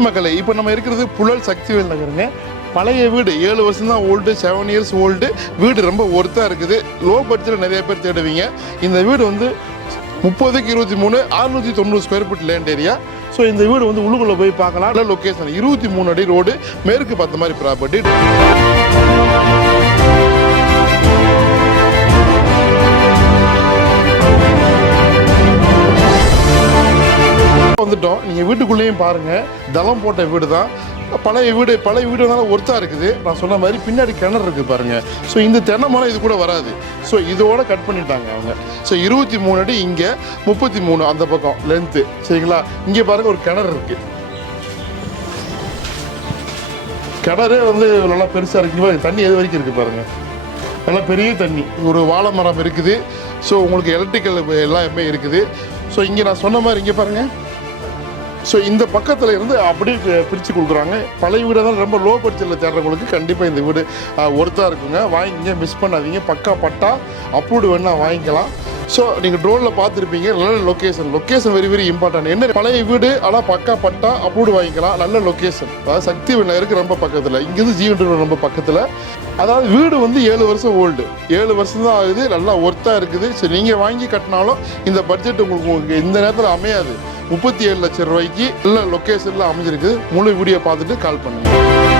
Hi மக்களே, இப்போ நம்ம இருக்கிறது புழல் சக்திவேல் நகருங்க. பழைய வீடு 7 வருஷம் தான் ஓல்டு, 7 இயர்ஸ் ஓல்டு வீடு. ரொம்ப ஒர்த்தாக இருக்குது. லோ பட்ஜெட்டில் நிறைய பேர் தேடுவீங்க. இந்த வீடு வந்து 30க்கு 23 690 square feet land area. So இந்த வீடு வந்து உள்ளுக்குள்ளே போய் பார்க்கலாம். நல்ல லொக்கேஷன், 23 அடி ரோடு, மேற்கு பார்த்த மாதிரி ப்ராப்பர்ட்டி. வந்துட்டோம். நீங்கள் வீட்டுக்குள்ளேயும் பாருங்கள், தளம் போட்ட வீடு தான். பழைய வீடுனால ஒர்த்தாக இருக்குது. நான் சொன்ன மாதிரி பின்னாடி கிணறு இருக்குது பாருங்கள். ஸோ இந்த தென்னை மரம் இது கூட வராது. ஸோ இதோட கட் பண்ணிட்டாங்க அவங்க. ஸோ 23 அடி இங்கே, 33 அந்த பக்கம் லென்த்து. சரிங்களா? இங்கே பாருங்கள் ஒரு கிணறு இருக்குது. கிணறே வந்து நல்லா பெருசாக இருக்குது. தண்ணி எது வரைக்கும் இருக்குது பாருங்கள், நல்லா பெரிய தண்ணி. ஒரு வாழை மரம் இருக்குது. ஸோ உங்களுக்கு எலக்ட்ரிக்கல் எல்லாமே இருக்குது. ஸோ இங்கே நான் சொன்ன மாதிரி இங்கே பாருங்கள். ஸோ இந்த பக்கத்தில் இருந்து அப்படியே பிரித்து கொடுக்குறாங்க. பழைய வீடாக தான் ரொம்ப லோ பட்ஜெட்டில் தேடுறவங்களுக்கு கண்டிப்பாக இந்த வீடு ஒர்த்தாக இருக்குங்க. வாங்கிங்க, மிஸ் பண்ணாதீங்க. பக்கா பட்டா அப்ரூவ்டு வேணால் வாங்கிக்கலாம். ஸோ நீங்கள் ட்ரோனில் பார்த்துருப்பீங்க. நல்ல லொக்கேஷன் வெரி வெரி இம்பார்ட்டன்ட். என்ன பழைய வீடு ஆனால் பக்கா பட்டா அப்ரூவ்டு வாங்கிக்கலாம். நல்ல லொக்கேஷன், அதாவது சக்திவேல் நகருக்கு ரொம்ப பக்கத்தில். இங்கேருந்து ஜீவன் ரொம்ப பக்கத்தில். அதாவது வீடு வந்து 7 வருஷம் ஓல்டு, 7 வருஷம் தான் ஆகுது. நல்லா ஒர்த்தாக இருக்குது. சரி, நீங்கள் வாங்கி கட்டினாலும் இந்த பட்ஜெட் உங்களுக்கு இந்த நேரத்தில் அமையாது. 37 லட்சம் ரூபாய்க்கு நல்ல லொக்கேஷனில் அமைஞ்சிருக்கு. முழு வீடியோ பார்த்துட்டு கால் பண்ணுங்கள்.